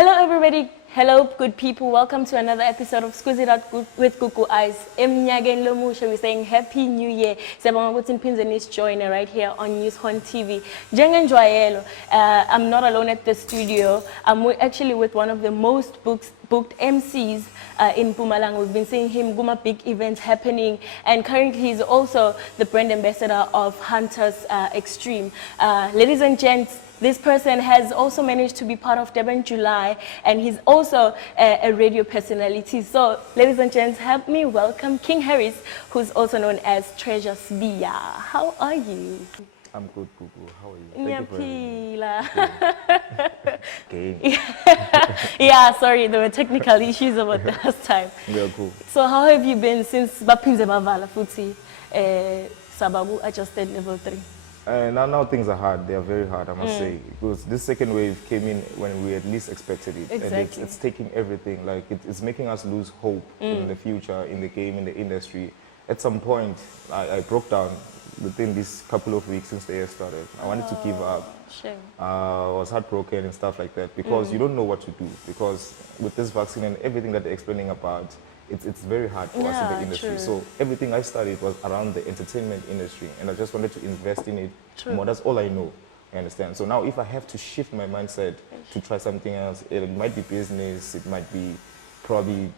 Hello everybody, hello good people, welcome to another episode of Squeeze It Out with Gugu Ice. Emnyageni lomusha, we're saying Happy New Year. Siyabonga ukuthi niphinze nisijoin right here on News Horn TV. Njengenjwayelo, I'm not alone at the studio. I'm actually with one of the most booked MCs in Mpumalanga. We've been seeing him Guma big events happening, and currently he's also the brand ambassador of Hunters Extreme. Ladies and gents, this person has also managed to be part of Durban July, and he's also a radio personality. So, ladies and gents, help me welcome King Harris, who's also known as Treasure Sbia. How are you? I'm good, Gugu. How are you? Thank you yeah, sorry, there were technical issues about the last time. Yeah, cool. So, how have you been since Bapinze Mavala Futi Sababu adjusted level 3? Now things are hard. They are very hard, I must say. Because this second wave came in when we at least expected it. Exactly. And it's taking everything. Like, it's making us lose hope in the future, in the game, in the industry. At some point, I broke down within these couple of weeks since the year started. I wanted to give up. Shame. I was heartbroken and stuff like that because you don't know what to do. Because with this vaccine and everything that they're explaining about, it's very hard for us in the industry. True. So everything I studied was around the entertainment industry, and I just wanted to invest in it True. more. That's all I know. You understand? So now if I have to shift my mindset to try something else, it might be business, it might be probably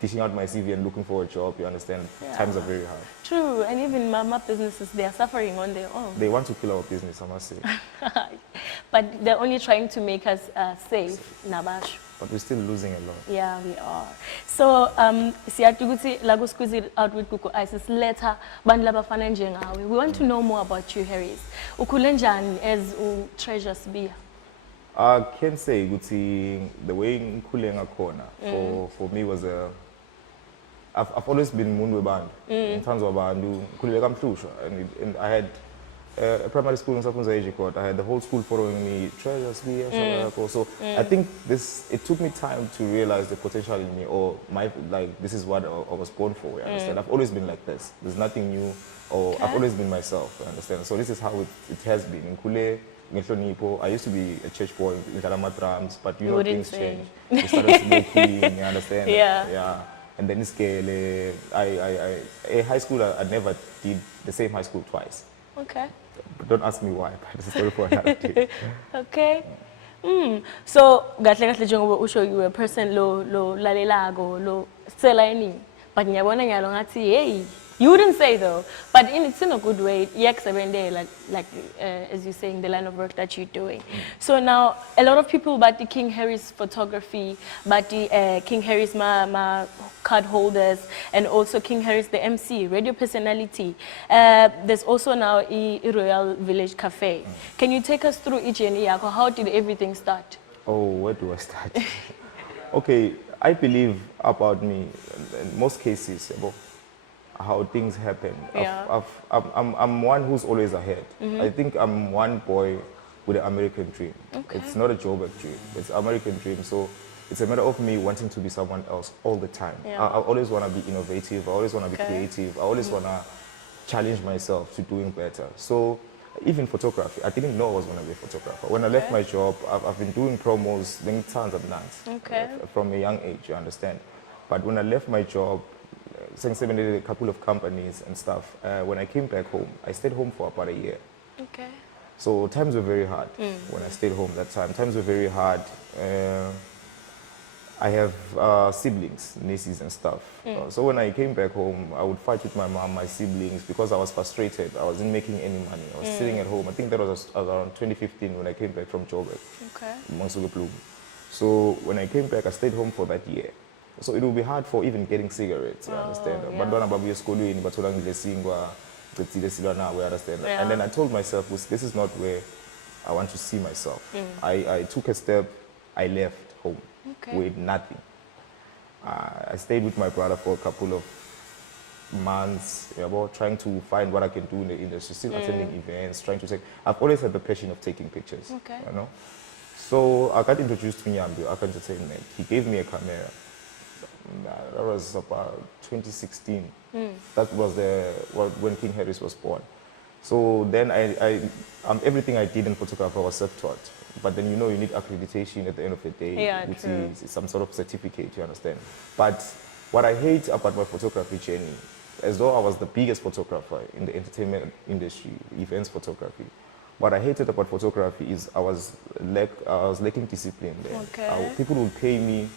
dishing out my CV and looking for a job. You understand? Yeah. Times are very hard. True, and even mama businesses, they are suffering on their own. They want to kill our business, I must say. But they're only trying to make us safe, Nabash. But we're still losing a lot. Yeah, we are. So, siyatuguthi lagu Squeeze It Out with Gugu Ice is later bantu labafana njengawe. We want to know more about you, Harris. Ukhule njani as Treasure Sbia? I can say ukuthi the way ngikhule ngakhona for me was I've always been umuntu webantu in terms of abantu ngikhulele kaMhlushwa, and I had a primary school in Safunza Ejikot. I had the whole school following me, Treasure Sbia, so I think it took me time to realize the potential in me, or this is what I was born for. You understand? I've always been like this. There's nothing new, or I've always been myself. You understand? So this is how it has been. I used to be a church boy in Kalama drums, but you know things change. We started smoking, you understand? Yeah. And then high school, I never did the same high school twice. Okay. But don't ask me why, but it's a story for another day. Okay. So, gatle njengoba usho you a person lo lalelago lo seleni, but ngiyabona nyalo ngathi hey, you wouldn't say though, but it's in a good way. Like as you're saying, the line of work that you're doing. So now a lot of people but the King Harris photography, but the King Harris ma card holders, and also King Harris the MC, radio personality. There's also now a Royal Village Cafe. Can you take us through each and every? How did everything start? Oh, where do I start? Okay, I believe about me in most cases about how things happen. Yeah. I'm one who's always ahead. I think I'm one boy with an American dream. Okay. It's not a Joburg dream. It's an American dream. So it's a matter of me wanting to be someone else all the time. Yeah. I always want to be innovative. I always want to be creative. I always want to challenge myself to doing better. So even photography, I didn't know I was going to be a photographer. When I left my job, I've been doing promos from a young age, you understand? But when I left my job, a couple of companies and stuff. When I came back home, I stayed home for about a year. Okay. So times were very hard when I stayed home that time. Times were very hard. I have siblings, nieces and stuff. So when I came back home, I would fight with my mom, my siblings, because I was frustrated. I wasn't making any money. I was sitting at home. I think that was around 2015 when I came back from Joburg. Okay. So when I came back, I stayed home for that year. So it will be hard for even getting cigarettes, you understand? Yeah. And then I told myself, this is not where I want to see myself. I took a step, I left home with nothing. I stayed with my brother for a couple of months, about trying to find what I can do in the industry, still attending events, trying to take. I've always had the passion of taking pictures, you know? So I got introduced to Nyambi, Aka Entertainment. He gave me a camera. That was about 2016. That was when King Harris was born. So then everything I did in photography was self-taught. but then you know you need accreditation at the end of the day, Yeah, which true. is some sort of certificate, you understand. But what I hate about my photography journey, as though I was the biggest photographer in the entertainment industry, events photography, what I hated about photography is I was lacking discipline there. Okay. People would pay me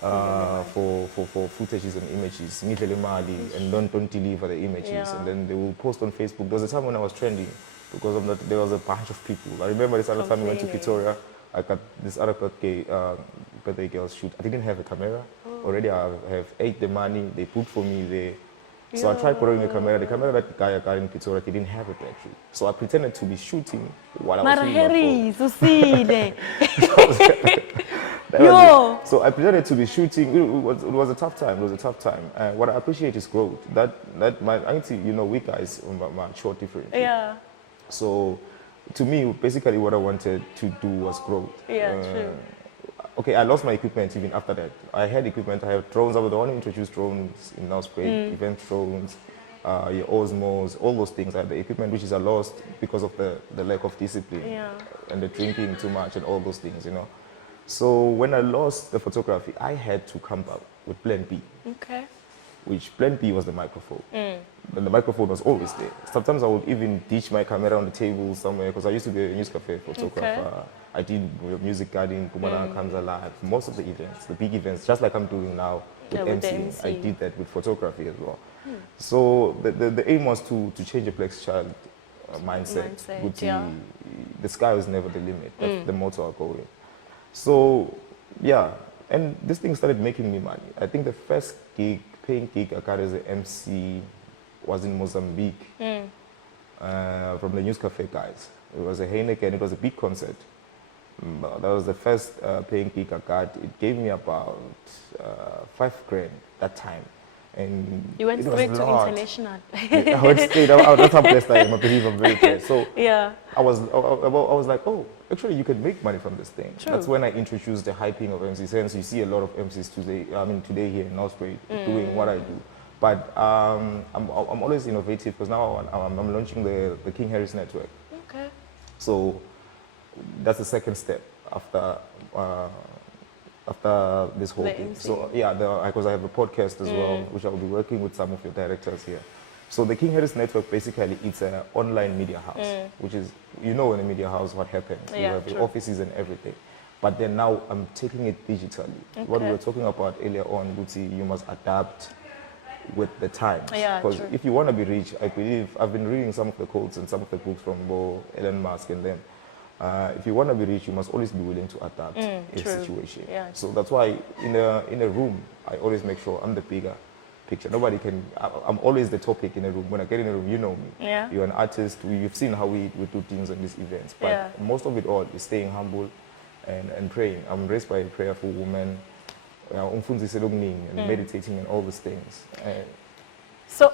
for footages and images, ngidlele imali, and don't deliver the images, Yeah. and then they will post on Facebook. There was a time when I was trending because of that. There was a bunch of people. I remember this other time we went to Complaining. Pretoria. I got this other birthday girls shoot. I didn't have a camera. Already I have ate the money. They booked for me there. So I tried borrowing a camera. The camera that guy I got in Pretoria, he didn't have a battery. So I pretended to be shooting while I was Mara shooting my phone. Harry, usile. That was Yo. it. So I pretended to be shooting. It was a tough time. It was a tough time. And what I appreciate is growth. I think, you know, we guys mature differently. Yeah. So to me, basically what I wanted to do was growth. Yeah, true. Okay, I lost my equipment even after that. I had equipment, I have drones. I was the one who introduced drones in Nelspruit, event drones, your Osmos, all those things. I had the equipment which is I lost because of the lack of discipline Yeah. and the drinking too much and all those things, you know. So when I lost the photography, I had to come up with plan B, Okay. which plan B was the microphone. And the microphone was always there. Sometimes I would even ditch my camera on the table somewhere because I used to be a news cafe photographer. I did music garden, Kumana Comes Alive, most of the events, the big events, just like I'm doing now with Yeah, with the MC. MC. I did that with photography as well. So the aim was to change a black child mindset. Mindset, yeah. The sky is never the limit. That's the motto I go with. So, yeah, and this thing started making me money. I think the first paying gig I got as an MC was in Mozambique from the News Cafe guys. It was a Heineken, it was a big concert. That was the first paying gig I got. It gave me about $5,000 that time. And You went it was straight a to lot. international. I went straight. That's how blessed I am. I believe I'm very blessed. So Yeah. I was like, oh, actually, you can make money from this thing. True. That's when I introduced the hyping of MCs. Hence, you see a lot of MCs today here in Nelspruit doing what I do. But I'm always innovative because now I'm launching the King Harris Network. Okay. So that's the second step after this whole The thing. MC. So yeah, because I have a podcast as well, which I'll be working with some of your directors here. So the King Harris Network, basically, it's an online media house, which is, you know, in a media house, what happens. You Yeah, have the true. offices and everything. But then now I'm taking it digitally. What we Okay. were talking about earlier on, Gucci, you must adapt with the times. Yeah, Because true. if you want to be rich, I believe, I've been reading some of the quotes and some of the books from Elon Musk and them. If you want to be rich, you must always be willing to adapt a true. situation. Yeah. So that's why in a room, I always make sure I'm the bigger picture. Nobody can, I'm always the topic in a room. When I get in a room, you know me. Yeah. You're an artist. You've seen how we do things in these events. But Yeah. most of it all is staying humble and praying. I'm raised by a prayerful woman. And meditating and all these things. So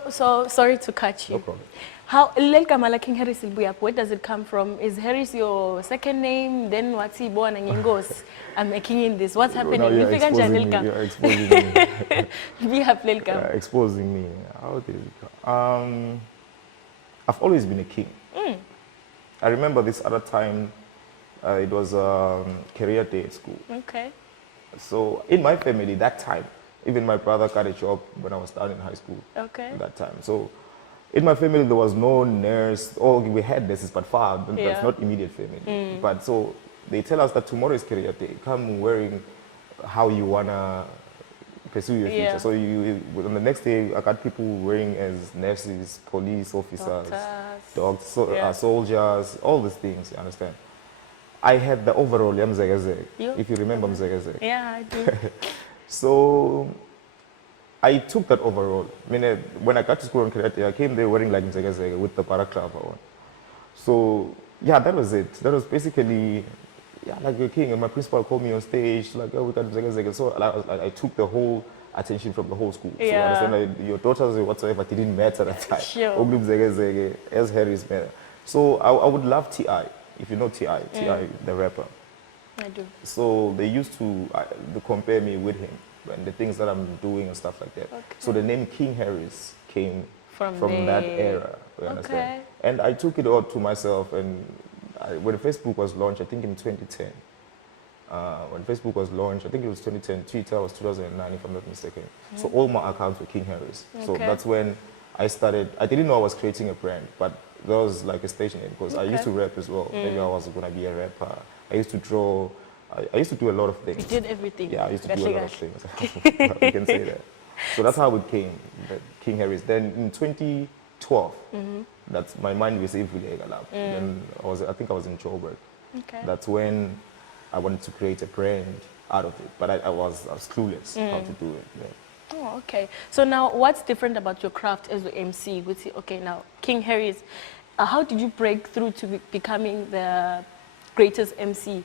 sorry to cut you. No problem. How Lelkamala King Harris Ilbuyap, where does it come from? Is Harris your second name? Then what's he born and Ngos? I'm making in this. What's happening? Now you're exposing me. You're exposing me. We have Lelkam. Exposing me. How did it come? I've always been a king. I remember this other time, it was career day at school. Okay. So in my family that time, even my brother got a job when I was starting high school. Okay. At that time. So in my family there was no nurse. Oh, we had nurses, but far. Yeah. That's not immediate family. But so they tell us that tomorrow is career day. Come wearing how you wanna pursue your future. Yeah. So on the next day, I got people wearing as nurses, police officers, Doctors. soldiers, all these things. You understand? I had the overall Mzegazeg, You? if you remember Mzegazeg. Yeah, I do. So I took that overall. I mean, when I got to school on Karate, I came there wearing like Mzegazeg with the paraklava on. So yeah, that was it. That was basically, yeah, like a king. And my principal called me on stage, like, oh, we got Mzegazeg. So I took the whole attention from the whole school. So Yeah. I understand that your daughters or whatsoever didn't matter at that time. Sure. Oglu Mzegazeg, as Harry's matter. So I would love T.I. If you know T.I., T.I., the rapper. I do. So they used to compare me with him and the things that I'm doing and stuff like that. Okay. So the name King Harris came From that there. era. You understand? Okay. And I took it all to myself, and when Facebook was launched, I think in 2010. When Facebook was launched, I think it was 2010. Twitter was 2009, if I'm not mistaken. So all my accounts were King Harry's. So that's when I started. I didn't know I was creating a brand, but that was like a stage name because I used to rap as well. Maybe I was going to be a rapper. I used to draw. I used to do a lot of things. You did everything. Yeah, I used to do a lot of things. You can say that. So that's how it came, King Harry's. Then in 2012, that's my mind was really Then I think I was in Joburg. Okay. That's when I wanted to create a brand out of it, but I was clueless how to do it. Yeah. Oh, okay. So now, what's different about your craft as an MC? We see, okay, now King Harry's. How did you break through to becoming the greatest MC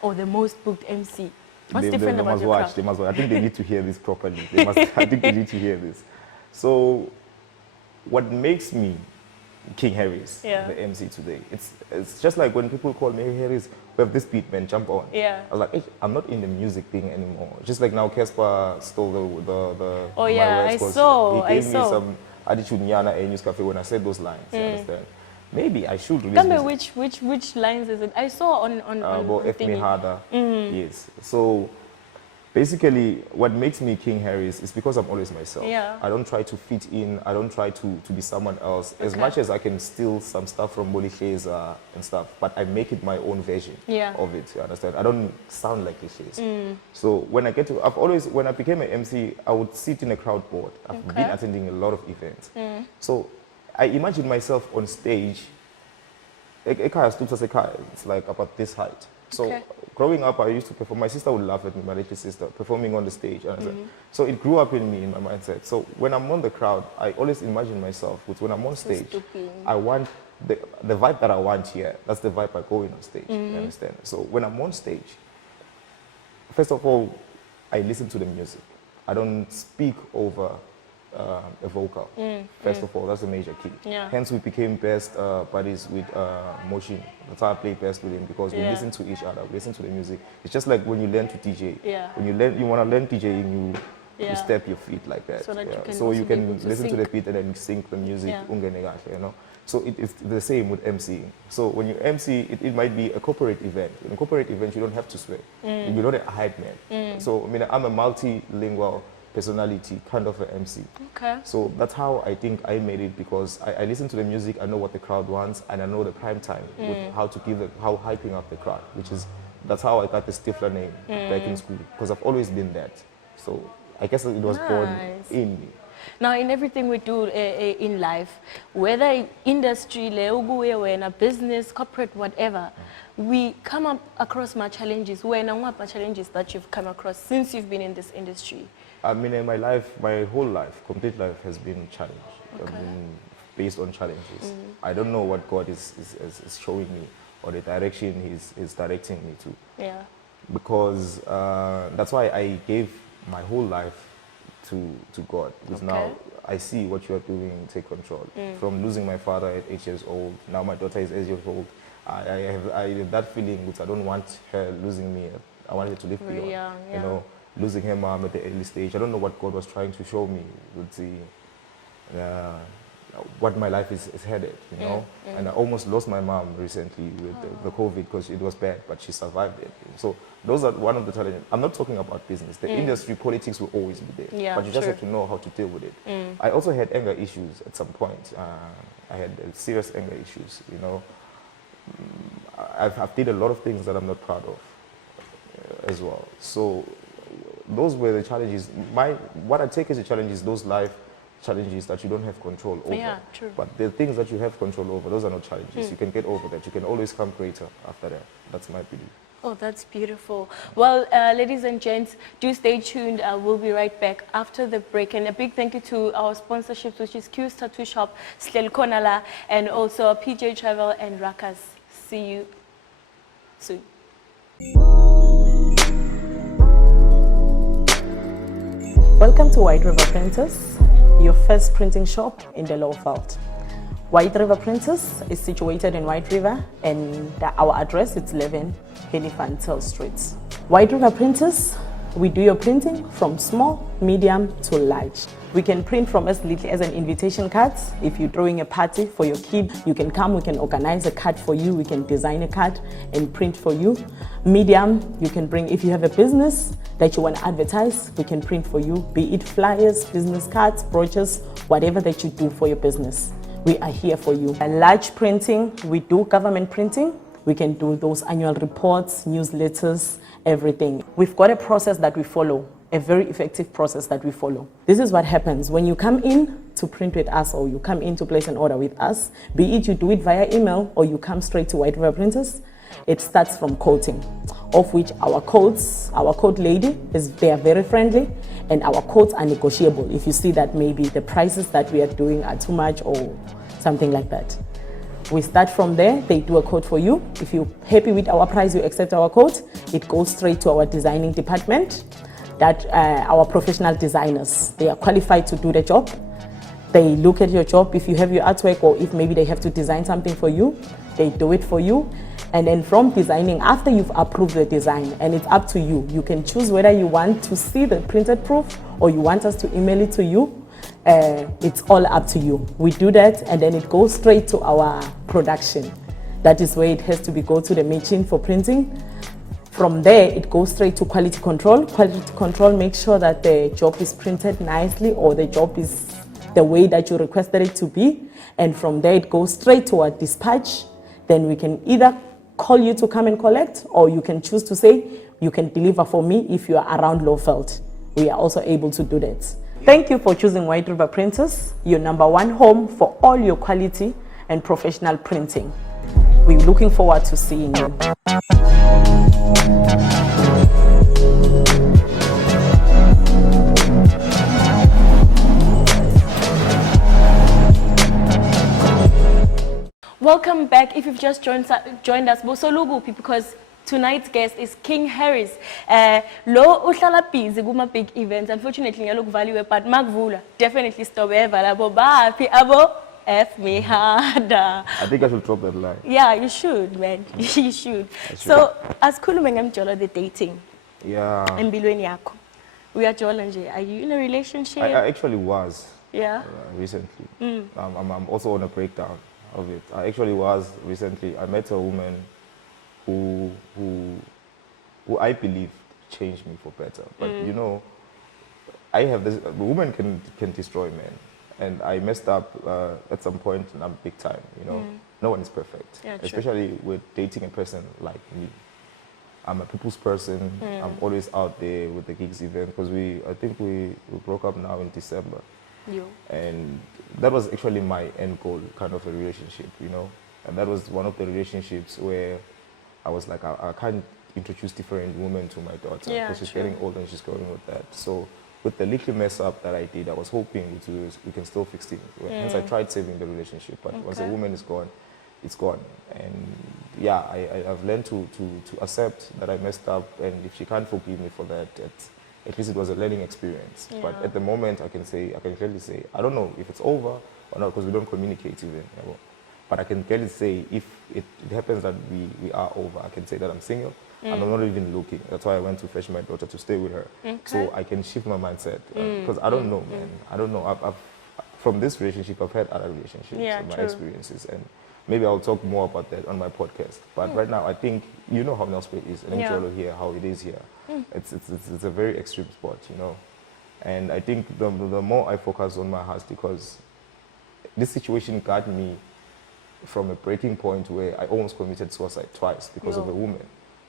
or the most booked MC? What's different about your craft? They must watch. I think they need to hear this properly. I think they need to hear this. So, what makes me King Harry's, the MC today? It's just like when people call me, hey, Harry's, we have this beat, man, jump on. Yeah. I was like, hey, I'm not in the music thing anymore. Just like now, Casper stole the oh yeah, my words. I He gave saw. me some attitude Nyana and News Cafe when I said those lines. You understand? Maybe I should release Tell me music. which lines is it? I saw on About F me thingy. harder. Yes. So basically, what makes me King Harry's is because I'm always myself. Yeah. I don't try to fit in. I don't try to be someone else. As much as I can steal some stuff from Molly Shazer and stuff, but I make it my own version of it. You understand? I don't sound like cliches. So when I get to, when I became an MC, I would sit in a crowd board. I've been attending a lot of events. So I imagine myself on stage. It's like about this height. So growing up, I used to perform. My sister would laugh at me, my little sister, performing on the stage. So it grew up in me, in my mindset. So when I'm on the crowd, I always imagine myself with when I'm on stage, I want the vibe that I want here. That's the vibe I go in on stage. You understand? So when I'm on stage, first of all, I listen to the music. I don't speak over a vocal. First of all, that's a major key. Hence, we became best buddies with Motion. That's how I play best with him because we listen to each other, we listen to the music. It's just like when you learn to DJ. When you want to learn DJing, you step your feet like that. So you can listen to the beat and then sync the music. You know. So it's the same with MCing. So when you MC, it might be a corporate event. In a corporate event, you don't have to swear. You're not a hype man. So I mean, I'm a multilingual personality, kind of an MC. So that's how I think I made it because I listen to the music, I know what the crowd wants, and I know the prime time with how to how hyping up the crowd, that's how I got the Stifler name back in school because I've always been that. So I guess it was born in me. Now, in everything we do in life, whether industry, business, corporate, whatever, we come up across my challenges. What are challenges that you've come across since you've been in this industry? I mean, in my life, my whole life, complete life has been challenged. I've been based on challenges. I don't know what God is showing me or the direction He's directing me to. Because that's why I gave my whole life to God. Because now I see what you are doing, take control. From losing my father at 8 years old, now my daughter is 8 years old. I have that feeling which I don't want her losing me. I want her to live beyond. You know, losing her mom at the early stage. I don't know what God was trying to show me with what my life is headed, you know. And I almost lost my mom recently with the COVID because it was bad, but she survived it. So those are one of the challenges. I'm not talking about business. The industry, politics will always be there, but you just have to know how to deal with it. I also had anger issues at some point. I had serious anger issues, you know. I've did a lot of things that I'm not proud of as well. So those were the challenges. What I take as a challenge is those life challenges that you don't have control over. But the things that you have control over, those are not challenges. You can get over that. You can always come greater after that. That's my belief. Oh, that's beautiful. Well, ladies and gents, do stay tuned. We'll be right back after the break. And a big thank you to our sponsorships, which is Q's Tattoo Shop, Slel Konala, and also PJ Travel and Rakas. See you soon. Welcome to White River Printers, your first printing shop in the Lowveld. White River Printers is situated in White River, and our address is 11 Henifantel Street. White River Printers, we do your printing from small, medium to large. We can print from as little as an invitation card. If you're throwing a party for your kid, you can come, we can organize a card for you, we can design a card and print for you. Medium, you can bring, if you have a business that you want to advertise, we can print for you, be it flyers, business cards, brochures, whatever that you do for your business. We are here for you. A large printing, we do government printing. We can do those annual reports, newsletters, everything. We've got a process that we follow, a very effective process that we follow. This is what happens when you come in to print with us or you come in to place an order with us, be it you do it via email or you come straight to White River Printers. It starts from quoting, of which our quote lady, they are very friendly and our quotes are negotiable. If you see that maybe the prices that we are doing are too much or something like that. We start from there, they do a quote for you. If you're happy with our price, you accept our quote. It goes straight to our designing department, that our professional designers, they are qualified to do the job. They look at your job, if you have your artwork or if maybe they have to design something for you, they do it for you. And then from designing, after you've approved the design, and it's up to you, you can choose whether you want to see the printed proof or you want us to email it to you. It's all up to you. We do that and then it goes straight to our production. That is where it has to go to the machine for printing. From there, it goes straight to quality control. Quality control makes sure that the job is printed nicely or the job is the way that you requested it to be. And from there, it goes straight to our dispatch. Then we can either call you to come and collect or you can choose to say, you can deliver for me if you are around Lowveld. We are also able to do that. Thank you for choosing White River Printers, your #1 home for all your quality and professional printing. We're looking forward to seeing you. Welcome back. If you've just joined us, Bosolugupi, because tonight's guest is King Harris. Lo uhlala busy kuma big events. Unfortunately, ngiyaloku value but makuvula definitely stop ever labo baphi abo F me harder. I think I should drop that line. Yeah, you should, man. You should. So, asikhulume ngemjolo the dating. Yeah. Empilweni yakho. Uyajolo nje. Are you in a relationship? I actually was. Yeah. Recently. I'm also on a breakdown of it. I actually was recently. I met a woman who I believe changed me for better. But you know, I have this. A woman can destroy men, and I messed up at some point, and I'm big time. You know, no one is perfect, Yeah, especially with dating a person like me. I'm a people's person. I'm always out there with the gigs event because I think we broke up now in December. And that was actually my end goal, kind of a relationship, you know. And that was one of the relationships where I was like, I can't introduce different women to my daughter because she's getting older and she's going with that. So with the little mess up that I did, I was hoping we can still fix things. Hence I tried saving the relationship, but once a woman is gone, it's gone. And yeah, I've learned to accept that I messed up, and if she can't forgive me for that, at least it was a learning experience. But at the moment, I can clearly say, I don't know if it's over or not because we don't communicate even. You know? But I can clearly say if it happens that we are over, I can say that I'm single. And I'm not even looking. That's why I went to fetch my daughter to stay with her. So I can shift my mindset. Because I don't know, man. I don't know. I've from this relationship, I've had other relationships and my experiences. And maybe I'll talk more about that on my podcast. But right now, I think you know how Nelspruit is. And Njolo here, how it is here. It's a very extreme spot, you know. And I think the more I focus on my heart, because this situation got me from a breaking point where I almost committed suicide twice because of a woman.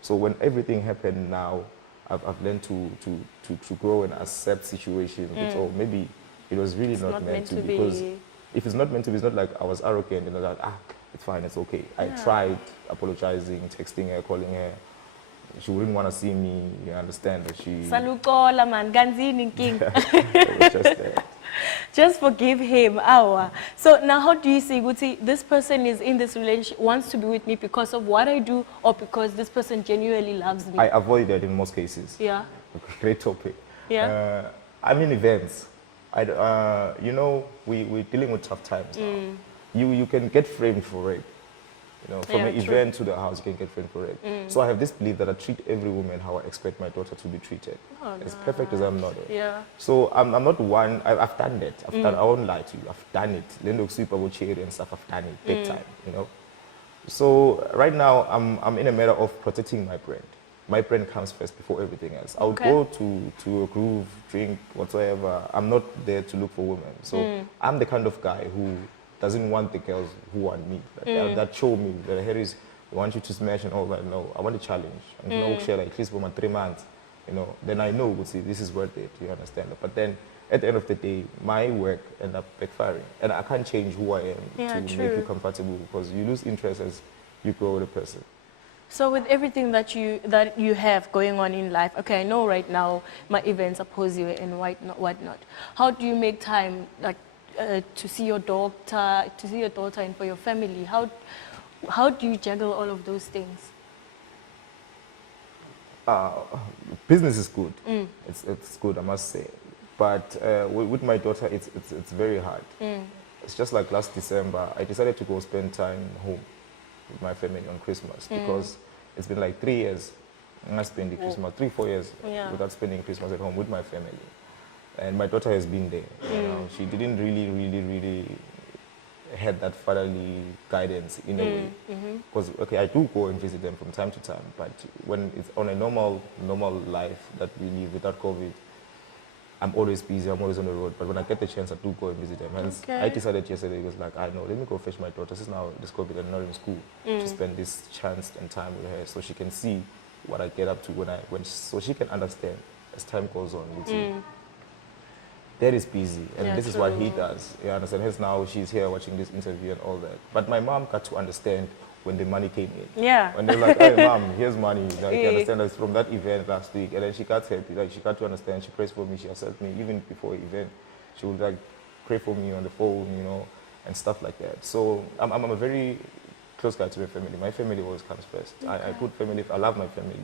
So when everything happened now, I've learned to grow and accept situations. So maybe it was really not meant to be. Because if it's not meant to be, it's not like I was arrogant and I was like, it's fine, it's okay. I tried apologizing, texting her, calling her. She wouldn't want to see me, you understand that she... Salukola man, ganzini king. It was just that. Just forgive him. So now how do you see, Guti, this person is in this relationship, wants to be with me because of what I do or because this person genuinely loves me? I avoid that in most cases. Yeah. Great topic. Yeah. I'm in events. You know, we're dealing with tough times now. You can get framed for rape. You know, from Yeah, an true. event to the house, you can get friend for it. So I have this belief that I treat every woman how I expect my daughter to be treated. Oh, As perfect as I'm not. Yeah. So I'm not one, I've done that. I won't lie to you, I've done it. Lendo super cherry and stuff, I've done it big time, you know. So right now, I'm in a matter of protecting my brand. My brand comes first before everything else. I would Okay. go to a groove, drink, whatsoever. I'm not there to look for women. So I'm the kind of guy who doesn't want the girls who want me. That show me that here is, I want you to smash and all that. No, I want a challenge. I'm going to share like at least for my 3 months. You know, then I know, see, this is worth it. You understand? But then at the end of the day, my work ends up backfiring, and I can't change who I am Yeah, to true. make you comfortable, because you lose interest as you grow with a person. So with everything that you have going on in life, okay, I know right now my events are posy and whatnot. How do you make time, like, to see your daughter, and for your family? How do you juggle all of those things? Business is good. It's good, I must say. But with my daughter, it's very hard. It's just like last December, I decided to go spend time home with my family on Christmas, because it's been like 3 years not spending Christmas, 3-4 years Yeah. without spending Christmas at home with my family. And my daughter has been there. You know, she didn't really had that fatherly guidance in a way. Because, okay, I do go and visit them from time to time, but when it's on a normal life that we live without COVID, I'm always busy, I'm always on the road. But when I get the chance, I do go and visit them. Hence, Okay. I decided yesterday, it was like, I know, let me go fetch my daughter. Since now this COVID and not in school, to spend this chance and time with her, so she can see what I get up to so she can understand as time goes on. Dad is busy, and Yeah, this is what he true. does. You understand? Hence now she's here watching this interview and all that. But my mom got to understand when the money came in. Yeah. When they're like, hey, mom, here's money. Like, you Yeah. understand? That's from that event last week. And then she got happy. Like, she got to understand. She prays for me. She accepts me. Even before the event, she would, like, pray for me on the phone, you know, and stuff like that. So I'm a very close guy to my family. My family always comes first. I put family, I love my family,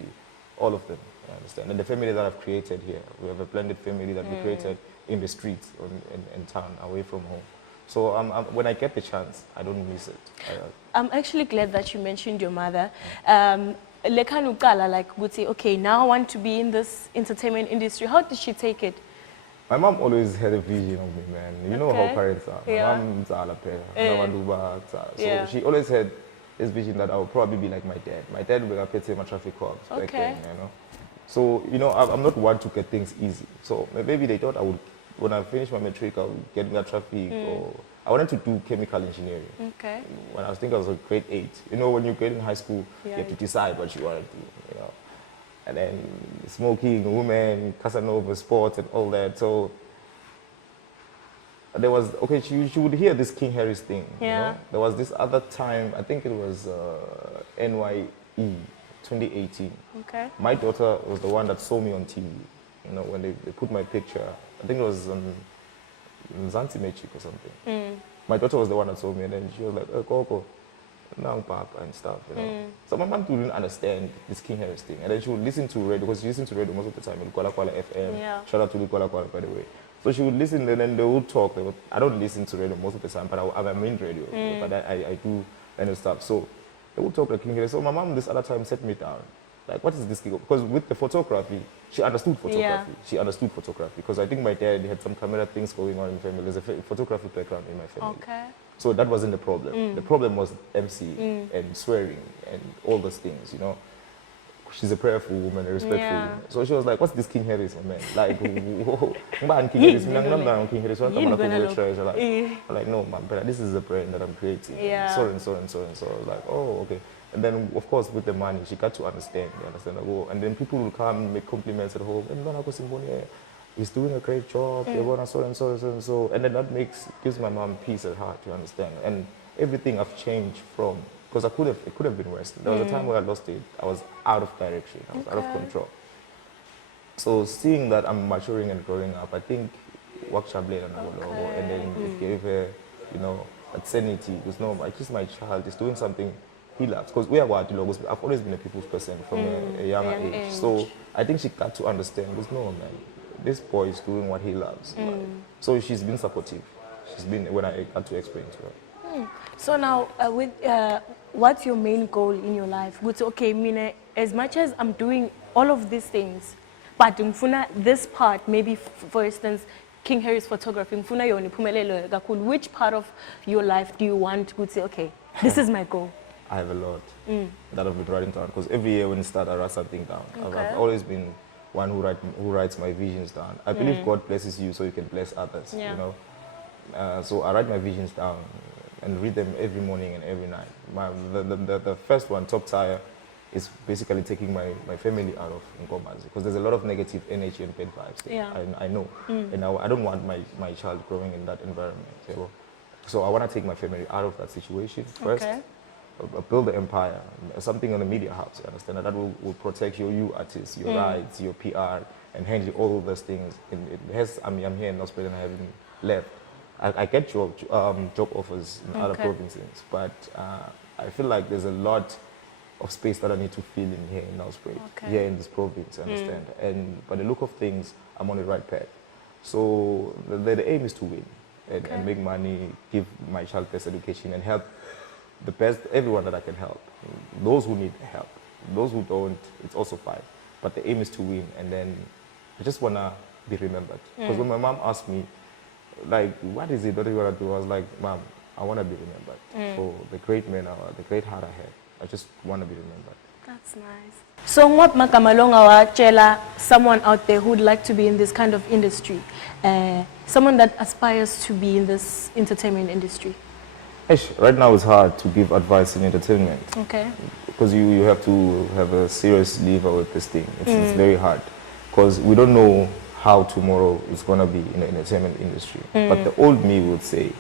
all of them, I understand. And the family that I've created here, we have a blended family that we created in the streets, in town, away from home. So when I get the chance, I don't miss it. I'm actually glad that you mentioned your mother. Like, would say, okay, now I want to be in this entertainment industry. How did she take it? My mom always had a vision of me, man. You know Okay. how parents are. My Yeah. mom's a so Yeah. she always had this vision that I would probably be like my dad. My dad would have paid my traffic cops back Okay. then, you know. So, you know, I'm not one to get things easy. So maybe they thought I would, when I finish my matric, I would get in that traffic, or I wanted to do chemical engineering. Okay. When I was thinking I was like grade 8. You know, when you get in high school, Yeah. you have to decide what you want to do, you know. And then smoking, women, Casanova, sports and all that. So there was, okay, she would hear this King Harris thing, you Yeah. know. There was this other time, I think it was NYE 2018. Okay. My daughter was the one that saw me on TV, you know, when they put my picture. I think it was Zanzi Magic or something. My daughter was the one that saw me, and then she was like, oh, Coco, now Papa and stuff, you know. So my mom didn't understand this King Harris thing. And then she would listen to radio, because she listened to radio most of the time in Kuala Kuala FM. Yeah. Shout out to the Kuala Kuala, by the way. So she would listen, and then they would talk. I don't listen to radio most of the time, but I'm in radio. But I do and stuff. So they would talk like King Harris. So my mom this other time set me down. Like, what is this King? Because with the photography, she understood photography. Yeah. She understood photography. Because I think my dad had some camera things going on in the family. There's a photography background in my family. Okay. So that wasn't the problem. The problem was MC and swearing and all those things, you know. She's a prayerful woman, a respectful Yeah. woman. So she was like, what's this King Harris, my man? Like, whoa, King Harris, King Harris, I'm like, no, man, but this is a brand that I'm creating. Yeah. So and so and so and so. I was like, oh, okay. And then, of course, with the money, she got to understand. You understand? Like, oh, and then people will come and make compliments at home. He's doing a great job. So and so and so. And then that gives my mom peace at heart. You understand? And everything I've changed from, because it could have been worse. There was a time where I lost it. I was out of direction. I was out of control. So seeing that I'm maturing and growing up, I think and then it gave her, you know, that sanity. Because no, at least my child is doing something he loves. Because I've always been a people's person from a younger age. So I think she got to understand, because no, man, this boy is doing what he loves. So she's been supportive. She's been, when I got to explain to her. So now, what's your main goal in your life? Good, okay, Mina, as much as I'm doing all of these things, but ngifuna this part, maybe for instance, King Harry's photography, ngifuna yona iphumelele kakhulu. Which part of your life do you want to say, okay, this is my goal? I have a lot that I've been writing down, because every year when I start, I write something down. Okay. I've always been one who writes my visions down. I believe God blesses you so you can bless others, Yeah. you know. So I write my visions down and read them every morning and every night. The first one, top tier, is basically taking my family out of Nkomazi, because there's a lot of negative energy and bad vibes there. Yeah. I know. And I don't want my child growing in that environment. So I want to take my family out of that situation first. Okay. Build the empire, something on the media house, you understand? That will protect you artists, your rights, your PR, and handle all of those things. I'm here in Australia and I haven't left. I get job offers in other provinces, but I feel like there's a lot of space that I need to fill in here in Australia, here in this province, understand? And by the look of things, I'm on the right path. So the aim is to win and make money, give my child best education, and help the best, everyone that I can help. Those who need help, those who don't, it's also fine. But the aim is to win, and then I just want to be remembered. Because when my mom asked me, like, what is it, what do you want to do? I was like, Mom, I want to be remembered for the great men, the great heart I had. I just want to be remembered. That's nice. So what Makamalonga wachela someone out there who would like to be in this kind of industry, someone that aspires to be in this entertainment industry? Right now it's hard to give advice in entertainment. Okay. Because you have to have a serious lever with this thing. It's very hard. Because we don't know how tomorrow is going to be in the entertainment industry. But the old me would say,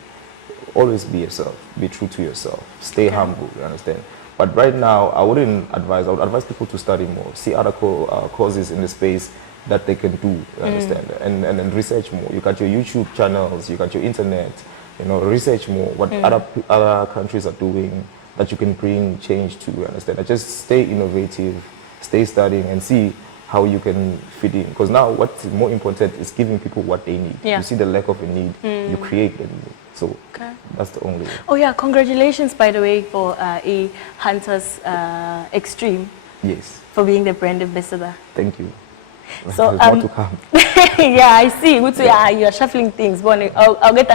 always be yourself. Be true to yourself. Stay humble, you understand? But right now, I would advise people to study more. See other courses in the space that they can do, you understand? And research more. You got your YouTube channels, you got your internet. You know, research more what other countries are doing that you can bring change to, you understand? And just stay innovative, stay studying, and see how you can fit in. Because now what's more important is giving people what they need. You see the lack of a need, you create the need. So that's the only way. Oh yeah, congratulations by the way for Hunters Extreme. Yes. For being the brand ambassador. Thank you. So there's more to come. Yeah, I see. You are shuffling things. I'll get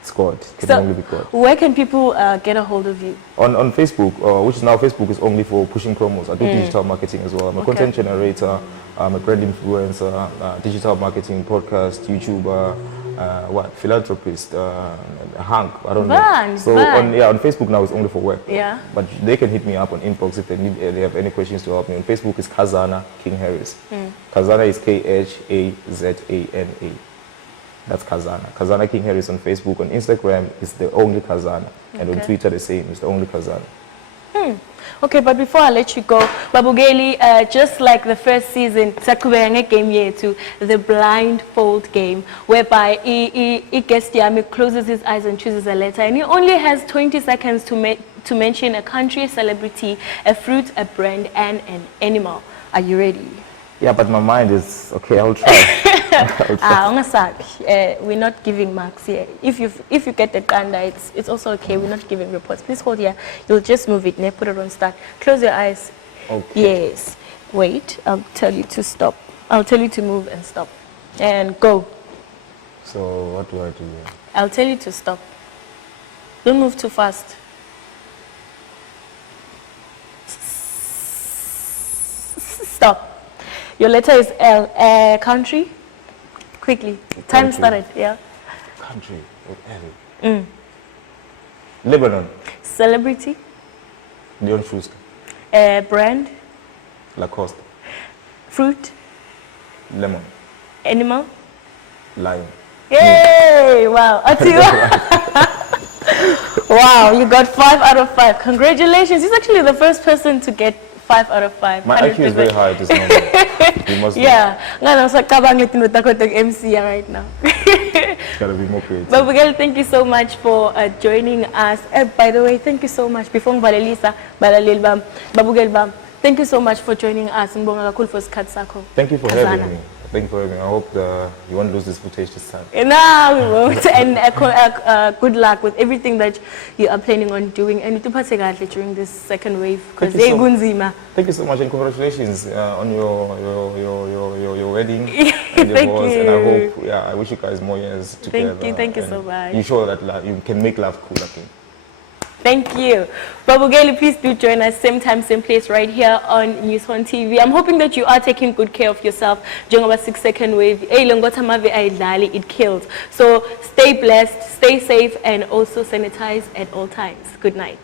It's God. It can only be God. Where can people get a hold of you? On Facebook, which is now Facebook is only for pushing promos. I do digital marketing as well. I'm a content generator. I'm a brand influencer, digital marketing, podcast, YouTuber, philanthropist, hunk. I don't know. So on Facebook now it's only for work. Yeah. But they can hit me up on inbox if they have any questions to help me. On Facebook is Khazana King Harris. Khazana is Khazana. That's Khazana. Khazana King Harris on Facebook. On Instagram is the only Khazana. And on Twitter the same, it's the only Khazana. Okay, but before I let you go, Babugeli, just like the first season, Sakubenge came here to the blindfold game, whereby guest closes his eyes and chooses a letter, and he only has 20 seconds to mention a country, a celebrity, a fruit, a brand, and an animal. Are you ready? Yeah, but my mind is okay. I'll try. We're not giving marks here. If you get the kanda, it's also okay. We're not giving reports. Please hold here. You'll just move it. Put it on start. Close your eyes. Okay. Yes. Wait. I'll tell you to stop. I'll tell you to move and stop. And go. So what do I do? I'll tell you to stop. Don't move too fast. Stop. Your letter is L. Country. Quickly. Time started. Yeah. Country with L. Lebanon. Celebrity. Leon Schuster. Brand. Lacoste. Fruit. Lemon. Animal. Lion. Yay! Wow. Wow, you got 5 out of 5. Congratulations. He's actually the first person to get 5 out of 5. My IQ is very high at this moment. You must MC right now. It's gotta be more creative. But Miguel, thank you so much for joining us. By the way, thank you so much. Before Balalisa, Balalil Bam, Babugel Bam, thank you so much for joining us. Thank you for having me. Thank you for having me. I hope you won't lose this footage this time. No, we won't. And good luck with everything that you are planning on doing. And during this second wave, because Thank you Thank you so much, and congratulations on your wedding. And your Thank divorce. you. And I hope, I wish you guys more years together. Thank you and so much. You show that you can make love cool, I think. Thank you. Babugeli, please do join us same time, same place right here on News on TV. I'm hoping that you are taking good care of yourself during our 6-second wave. It killed. So stay blessed, stay safe, and also sanitize at all times. Good night.